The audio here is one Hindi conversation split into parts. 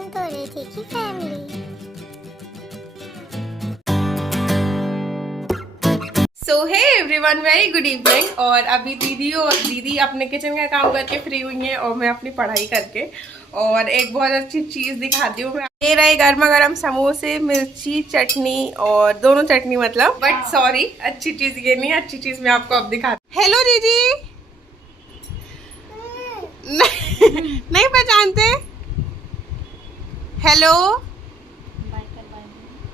संतोरे की family. So hey everyone, very good evening. और अभी दीदी अपने किचन का काम करके फ्री हुई हैं और मैं अपनी पढ़ाई करके। और एक बहुत अच्छी चीज़ दिखाती हूँ मैं। ये रहे गर्मा गर्म समोसे, मिर्ची चटनी, और दोनों चटनी मतलब, बट सॉरी अच्छी चीज़ ये नहीं, अच्छी चीज़ मैं आपको अब दिखाती। हेलो दीदी। नहीं पहचानते? Hello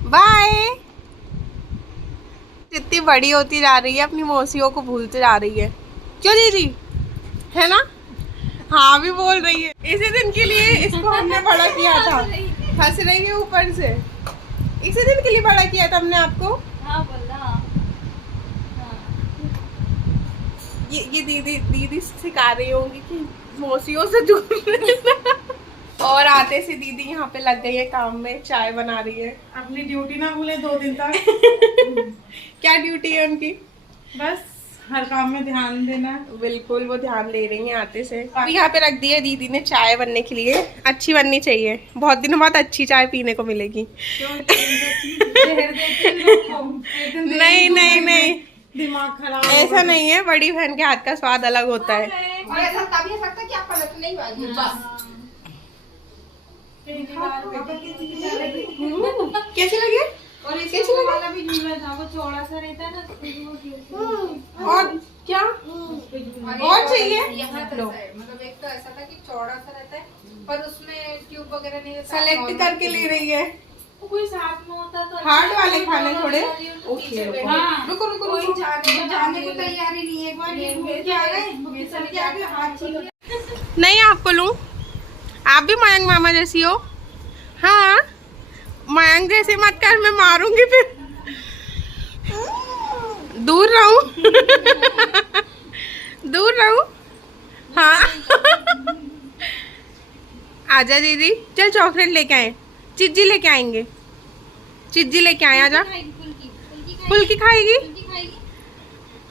bye. जितनी बड़ी होती जा रही है अपनी मौसियों को भूलते जा रही है। क्यों दीदी, है ना? हाँ भी बोल रही है। इसी दिन के लिए इसको हमने बड़ा किया था। हंस रही है ऊपर से। इसी दिन के लिए बड़ा किया था हमने आपको। हाँ बोल रहा। ये दीदी सिखा रही होंगी कि मौसियों से दूर रहना। और आते से दीदी यहाँ पे लग गई है काम में, चाय बना रही है। अपनी ड्यूटी ना भूले 2 दिन तक। क्या ड्यूटी है उनकी? बस हर काम में ध्यान देना। बिल्कुल, वो ध्यान दे रही हैं आते से। अभी यहाँ पे रख दी है दीदी ने चाय बनने के लिए। अच्छी बननी चाहिए, बहुत दिनों बाद अच्छी चाय पीने को मिलेगी। नहीं नहीं नहीं, दिमाग खराब ऐसा नहीं है। बड़ी बहन के हाथ का स्वाद अलग होता है। और ऐसा तभी हो सकता है कि आप पलट नहीं पाएंगे। कैसे लगे? और कैसे इसके लगा? वाला भी झूला था, वो चौड़ा सा रहता है ना। और क्या और चाहिए? यहाँ तो ऐसा है, मतलब एक तो ऐसा था कि चौड़ा सा रहता है, पर उसमें ट्यूब वगैरह नहीं रहता। सेलेक्ट करके ले रही है। वो कोई साथ में होता तो हार्ड वाले खाने थोड़े। ओके हाँ। रुको रुको रुको। जाने को तैयारी नहीं है। एक बार ये घूम के आ गए, चल के आ गए, हाथ छीन लिया। नहीं आपको लूं? आप भी मयंक मामा जैसी हो। हाँ, मयंक जैसे मत कर, मैं मारूंगी फिर। दूर रहूं। दूर रहूं। हाँ। आजा दीदी, चल चॉकलेट लेके आए। चिज्जी लेके आएंगे। चिज्जी लेके आए, आजा। फुल्की खाएगी?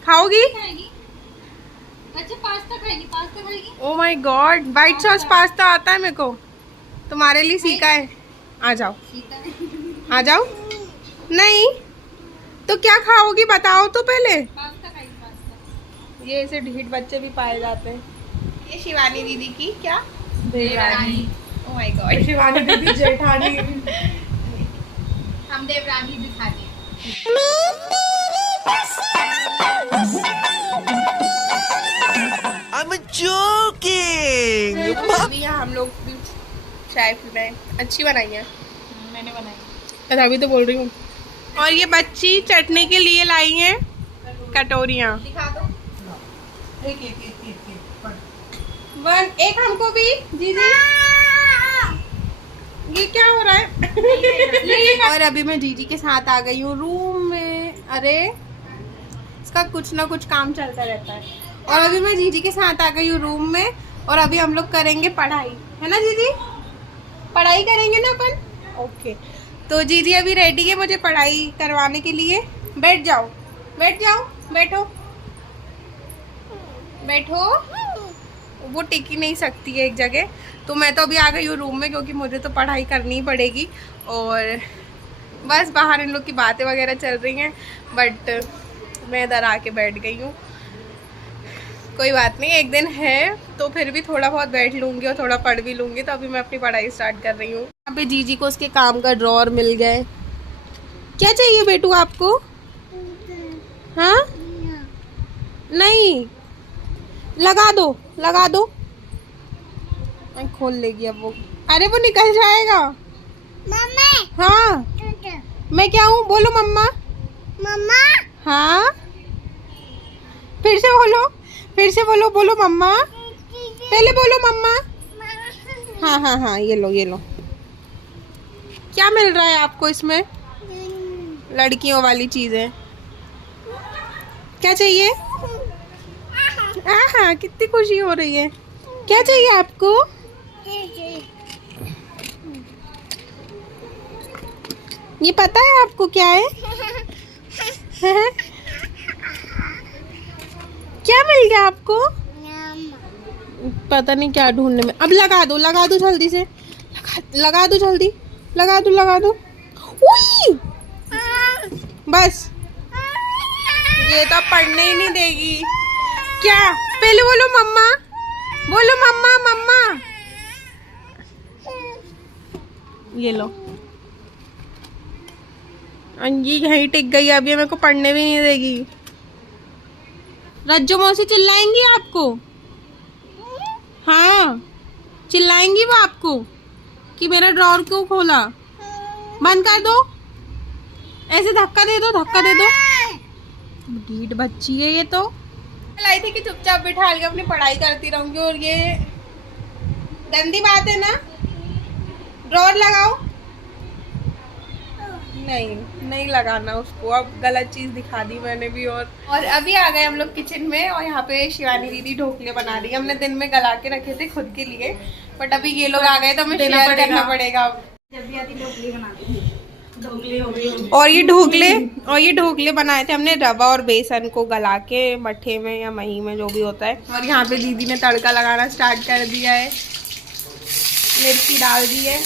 खाओगी? अच्छा पास्ता खाएगी, पास्ता खाएगी। Oh my God, white sauce pasta आता है मेरे को, तुम्हारे लिए सीखा है। आ जाओ आ जाओ। नहीं तो क्या खाओगी बताओ तो पहले। पास्ता खाएगी, पास्ता। ये ऐसे ढीठ बच्चे भी पाए जाते हैं। ये शिवानी दीदी की क्या? देवरानी। ओ माय गॉड, शिवानी दीदी जेठानी। हम देवरानी दिखा दी। I'm joking. अभी यहाँ हम लोग भी चाय पी रहे हैं। अच्छी बनाई है, मैंने बनाई। अभी तो बोल रही हूँ। और ये बच्ची चटनी के लिए लाई हैं कटोरियाँ। दिखा दो। एक वन एक हमको भी जीजी। ये क्या हो रहा है? और अभी मैं जीजी के साथ आ गई हूँ रूम में। अरे इसका कुछ ना कुछ काम चलता रहता है। और अभी मैं जीजी के साथ आ गई हूँ रूम में, और अभी हम लोग करेंगे पढ़ाई, है ना जीजी? पढ़ाई करेंगे ना अपन? ओके। तो जीजी अभी रेडी है मुझे पढ़ाई करवाने के लिए। बैठ जाओ बैठ जाओ, बैठो बैठो। वो टिक ही नहीं सकती है एक जगह। तो मैं तो अभी आ गई हूँ रूम में, क्योंकि मुझे तो पढ़ाई करनी ही पड़ेगी। और बस बाहर इन लोग की बातें वगैरह चल रही हैं, बट मैं इधर आके बैठ गई हूँ। कोई बात नहीं, एक दिन है तो फिर भी थोड़ा बहुत बैठ लूँगी और थोड़ा पढ़ भी लूँगी। तो अभी मैं अपनी पढ़ाई स्टार्ट कर रही हूँ। यहाँ पे जीजी को उसके काम का ड्रॉअर मिल गए। क्या चाहिए बेटू आपको? हाँ नहीं, लगा दो लगा दो। खोल लेगी अब वो। अरे वो निकल जाएगा। मम्मा। हाँ मैं क्या हूँ? बोलो मम्मा। मम्मा। हाँ फिर से बोलो, फिर से बोलो। बोलो मम्मा, पहले बोलो मम्मा। हाँ हाँ हाँ, ये लो ये लो। क्या मिल रहा है आपको इसमें? लड़कियों वाली चीजें। क्या चाहिए? हाँ कितनी खुशी हो रही है। क्या चाहिए आपको? ये पता है आपको क्या है? क्या मिल गया आपको? पता नहीं क्या ढूंढने में। अब लगा दो जल्दी से, लगा लगा दो जल्दी, लगा दो। उई! बस ये तो पढ़ने ही नहीं देगी। क्या पहले बोलो मम्मा, बोलो मम्मा मम्मा। ये लो अंजी यहीं टिक गई, अभी मेरे को पढ़ने भी नहीं देगी। रज्जो मौसी चिल्लाएंगी आपको, हाँ चिल्लाएंगी वो आपको कि मेरा ड्रॉर क्यों खोला। बंद कर दो, ऐसे धक्का दे दो। ढीठ बच्ची है ये तो। लाई थी कि चुपचाप बिठा के अपनी पढ़ाई करती रहूंगी, और ये गंदी बात है ना। ड्रॉर लगाओ, नहीं लगाना उसको। अब गलत चीज दिखा दी मैंने भी। और अभी आ गए हम लोग किचन में, और यहाँ पे शिवानी दीदी ढोकले बना रही है। हमने दिन में गला के रखे थे खुद के लिए, बट अभी ये लोग आ गए तो हमें शेयर करना पड़ेगा। और ये ढोकले बनाए थे हमने रवा और बेसन को गला के, मट्ठे में या मही में जो भी होता है। और यहाँ पे दीदी ने तड़का लगाना स्टार्ट कर दिया है, मिर्ची डाल दी है,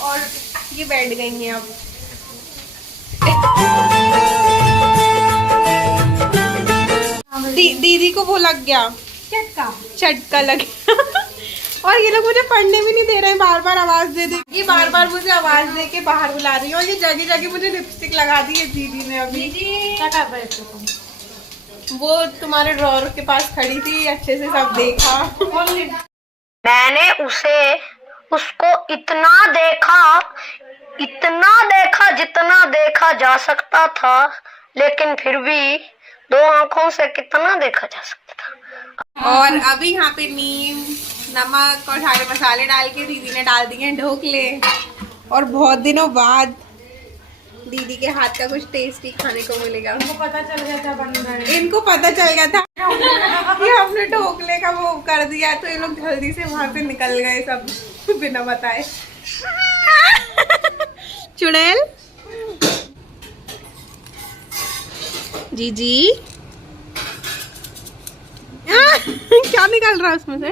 और ये बैठ गई हैं अब। दीदी को वो लग गया चटका लग गया। और ये लोग मुझे पढ़ने भी नहीं दे रहे हैं, बार बार आवाज दे ये बार मुझे आवाज दे के बाहर बुला रही है। और ये जगह जगह मुझे लिपस्टिक लगा दी है दीदी ने। अभी क्या कर रहे थे? वो तुम्हारे ड्रॉर के पास खड़ी थी, अच्छे से सब देखा। मैंने उसको इतना देखा जितना देखा जा सकता था, लेकिन फिर भी 2 आंखों से कितना देखा जा सकता था। और अभी यहाँ पे नीम, नमक और सारे मसाले डाल के दीदी ने डाल दिए ढोकले। और बहुत दिनों बाद दीदी के हाथ का कुछ टेस्टी खाने को मिलेगा। इनको पता चल गया था बन रहा है। इनको पता चल गया था कि हमने ढोकले का वो कर दिया, तो ये लोग जल्दी से वहां से निकल गए सब बिना बताए। चुड़ैल जीजी क्या निकाल रहा है उसमें से?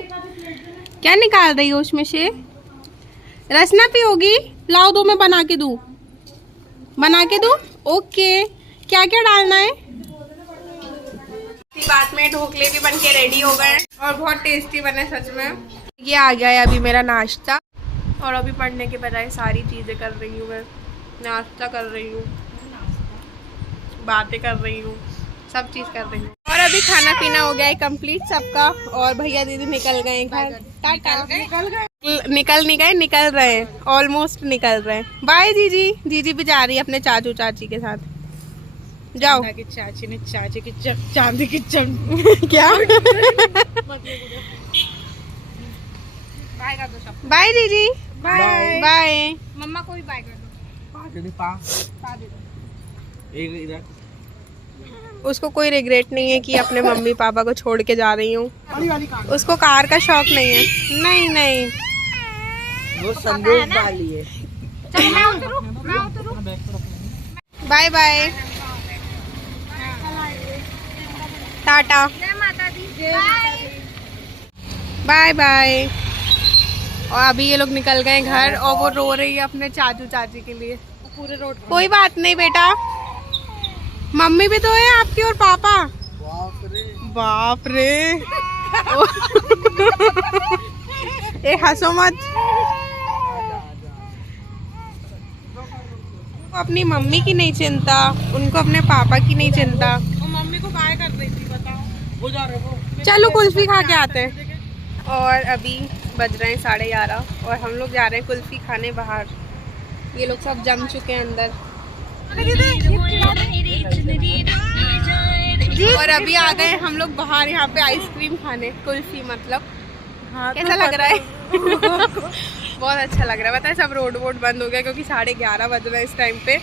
क्या निकाल रही हो उसमें से? रसना पियोगी? लाओ दो, मैं बना के दूँ। ओके, क्या क्या डालना है? इसी बात में ढोकले भी बनके रेडी हो गए और बहुत टेस्टी बने सच में। ये आ गया है अभी मेरा नाश्ता, और अभी पढ़ने के बजाय सारी चीज़ें कर रही हूँ मैं। नाश्ता कर रही हूँ, बातें कर रही हूँ, सब चीज़ कर रही हूँ। और अभी खाना पीना हो गया है कंप्लीट सबका, और भैया दीदी निकल गए घर। निकल रहे हैं, ऑलमोस्ट निकल रहे हैं। बाय जीजी। जीजी भी जा रही है अपने चाचू चाची के साथ। जाओ। चाची ने चाची की चांदी की क्या? बाय जीजी। बाय। मम्मा को भी बाय कर दो। उसको कोई रिग्रेट नहीं है कि अपने मम्मी पापा को छोड़ के जा रही हूँ। उसको कार का शौक नहीं है। नहीं वो संदेश वाली है। बाय बाय, टाटा, बाय बाय। और अभी ये लोग निकल गए घर, और वो रो रही है अपने चाचू चाची के लिए पूरे रोड। कोई बात नहीं बेटा, मम्मी भी तो है आपकी और पापा। बाप रे ए हंसो मत। अपनी मम्मी की नहीं चिंता, उनको अपने पापा की नहीं चिंता। वो मम्मी को बाय कर रही थी, बताओ। वो जा रहे वो। चलो कुल्फी खा के आते हैं। और अभी बज रहे हैं 11:30 और हम लोग जा रहे हैं कुल्फी खाने बाहर। ये लोग सब जम चुके हैं अंदर। और अभी आ गए हम लोग बाहर, यहाँ पे आइसक्रीम खाने, कुल्फी मतलब। हाँ, कैसा लग रहा है? बहुत अच्छा लग रहा है। पता है सब रोड वोड बंद हो गया क्योंकि 11:30 बज रहे हैं इस टाइम पे।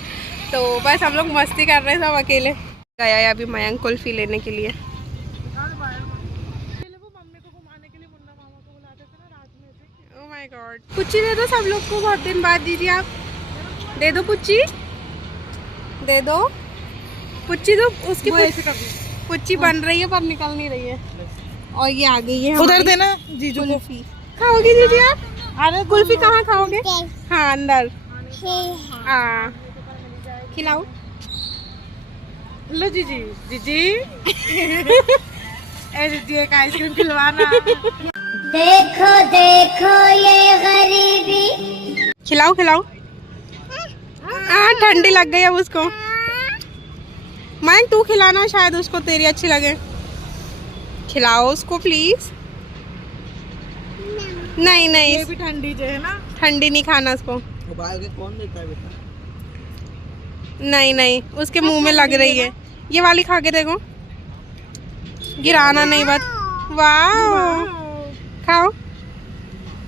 तो बस हम लोग मस्ती कर रहे हैं सब अकेले। गया है अभी मयंक कुल्फी लेने के लिए। Oh my God. पुच्ची दे दो सब लोग को, बहुत दिन बाद। दीजिए आप दे दो पुच्ची, दे दो पुच्ची। तो उसकी पुच्ची बन रही है पर निकल नहीं रही है। और ये आ गई है उधर देना जीजू को। खाओगी दीदी आप? अरे कुल्फी कहाँ खाओगे? हाँ अंदर। है खिलाओ। लो जीजी जीजी ए जीजी एक आइसक्रीम खिलवाना। देखो देखो ये गरीबी। खिलाओ खिलाओ। हाँ ठंडी लग गई अब उसको। मैं तू खिलाना, शायद उसको तेरी अच्छी लगे। खिलाओ उसको प्लीज। नहीं नहीं ये भी ठंडी जो है ना। ठंडी नहीं खाना उसको। उबाल के कौन देता है बेटा? नहीं नहीं उसके मुंह में लग रही है। ये वाली खा के देखो, गिराना नहीं बस। वाह खाओ।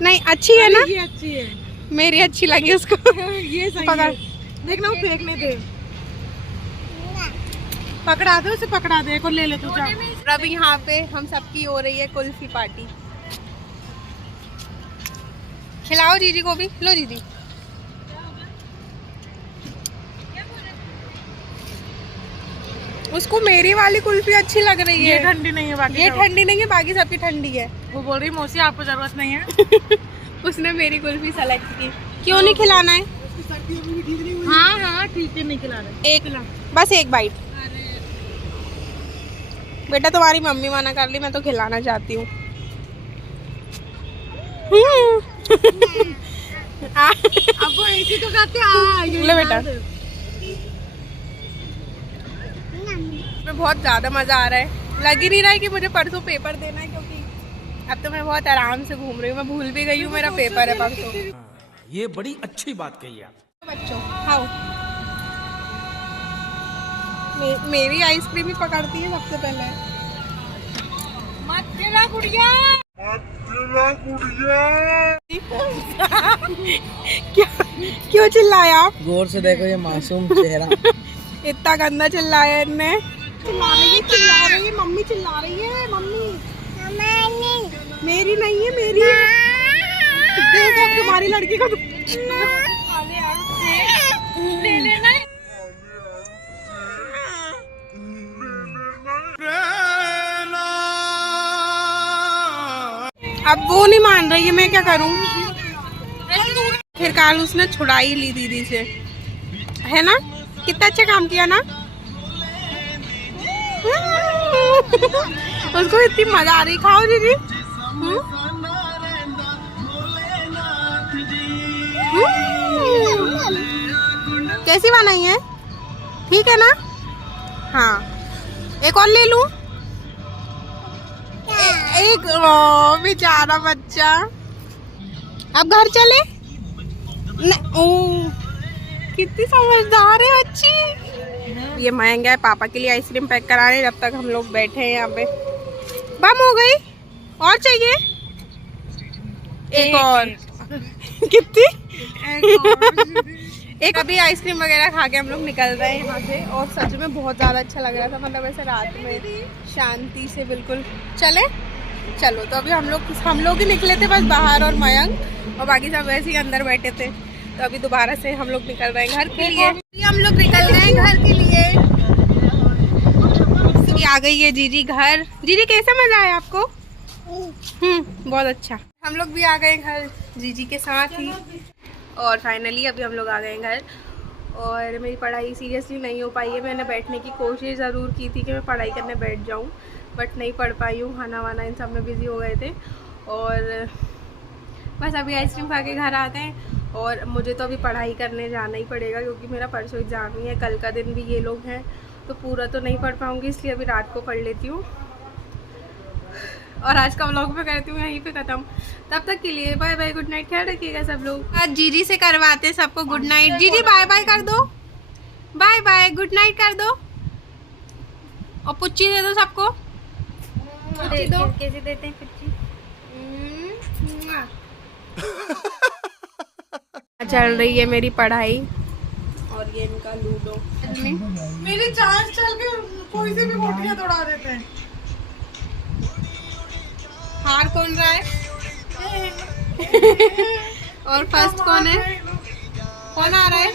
नहीं अच्छी है ना? ये अच्छी है। मेरी अच्छी लगी उसको। ये सही पकड़। है। देखना वो फेंकने दे। पकड़ा दे उसे, पकड़ा दे को ले ले तू जा। अब यहाँ पे हम सबकी हो रही है कुल्फी पार्टी। खिलाओ जीजी को भी। लो जीजी। उसको मेरी वाली कुल्फी अच्छी लग रही ये है। ठंडी नहीं है बाकी ये सब। ठंडी नहीं है, बाकी सबकी ठंडी है। वो बोल रही मौसी आपको जरूरत नहीं है। उसने मेरी कुल्फी सेलेक्ट की। क्यों नहीं खिलाना है? हाँ हाँ ठीक है, नहीं खिला रहे। एक बस एक बाइट। बेटा तुम्हारी मम्मी मना कर ली, मैं तो खिलाना चाहती हूँ। अब वो ऐसी तो कहते ले बेटा। मैं बहुत ज़्यादा मज़ा आ रहा है। लग ही नहीं रहा है कि मुझे परसों पेपर देना है, क्योंकि अब तो मैं बहुत आराम से घूम रही हूँ। मैं भूल भी गई हूँ मेरा पेपर है परसों। ये बड़ी अच्छी बात कही आप। बच्चों खाओ। मेरी आइसक्रीम ही पकड़ती है सबसे पहले। मत खिला गुड़िया। क्यों चिल्लाया आप? गौर से देखो ये मासूम चेहरा। इतना गंदा चिल्लाया इनने। चिल्ला रही है मम्मी, चिल्ला रही है मम्मी। मेरी नहीं है, मेरी है। देखो तुम्हारी लड़की को ले लेना। अब वो नहीं मान रही है, मैं क्या करूं? फिर काल उसने छुड़ा ही ली दीदी से, है ना? कितना अच्छा काम किया ना। उसको इतनी मजा आ रही। खाओ दीदी। कैसी बनाई है? ठीक है ना? हाँ एक और ले लूं? एक बेचारा बच्चा। अब घर चले? कितनी समझदार है अच्छी। ये महंगा है, पापा के लिए आइसक्रीम पैक करा रहे जब तक हम लोग बैठे हैं यहाँ पे। बम हो गई। और चाहिए? एक और। कितनी? एक अभी आइसक्रीम वगैरह खा के हम लोग निकल रहे हैं यहाँ से। और सच में बहुत ज़्यादा अच्छा लग रहा था, मतलब ऐसे रात में शांति से बिल्कुल। चले चलो। तो अभी हम लोग ही निकले थे बस बाहर, और मयंक और बाकी सब वैसे ही अंदर बैठे थे। तो अभी दोबारा से हम लोग निकल रहे हैं घर के लिए। हम लोग निकल रहे हैं घर के लिए। आ गई है जीजी घर। जीजी कैसा मजा आया आपको? बहुत अच्छा। हम लोग भी आ गए घर जीजी के साथ ही। और फाइनली अभी हम लोग आ गए घर। और मेरी पढ़ाई सीरियसली नहीं हो पाई है। मैंने बैठने की कोशिश ज़रूर की थी कि मैं पढ़ाई करने बैठ जाऊं, बट नहीं पढ़ पाई हूँ। खाना वाना इन सब में बिज़ी हो गए थे। और बस अभी आइसक्रीम खा के घर आ गए। और मुझे तो अभी पढ़ाई करने जाना ही पड़ेगा, क्योंकि मेरा परसों एग्ज़ाम ही है। कल का दिन भी ये लोग हैं, तो पूरा तो नहीं पढ़ पाऊँगी, इसलिए अभी रात को पढ़ लेती हूँ। और आज का व्लॉग मैं करती हूँ यहीं पे ख़त्म। तब तक के लिए बाय बाय, गुड नाइट। ख्याल रखिएगा सब लोग। आज जीजी से करवाते सबको गुड नाइट। जीजी बाय बाय कर दो। बाय बाय, गुड नाइट कर दो। और पुच्ची दे दो सबको। पुच्ची दो। कैसे देते हैं पुच्ची? चल रही है मेरी पढ़ाई और ये इनका लूडो। मेरी चांस चल के कोई से भी मोटियां दौड़ा देते हैं। हार कौन रहा है? और फर्स्ट कौन है? कौन आ रहा है?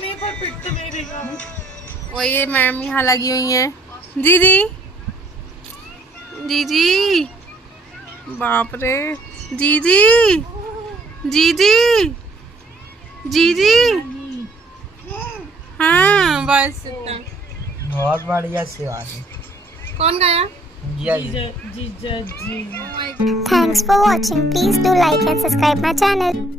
और ये मैम यहाँ लगी हुई है। दीदी दीदी, बाप रे दीदी जीजी जीजी हाँ बस इतना। बहुत बढ़िया सी बात है। कौन गाया? जिया जी। Thanks for watching. Please do like and subscribe my channel.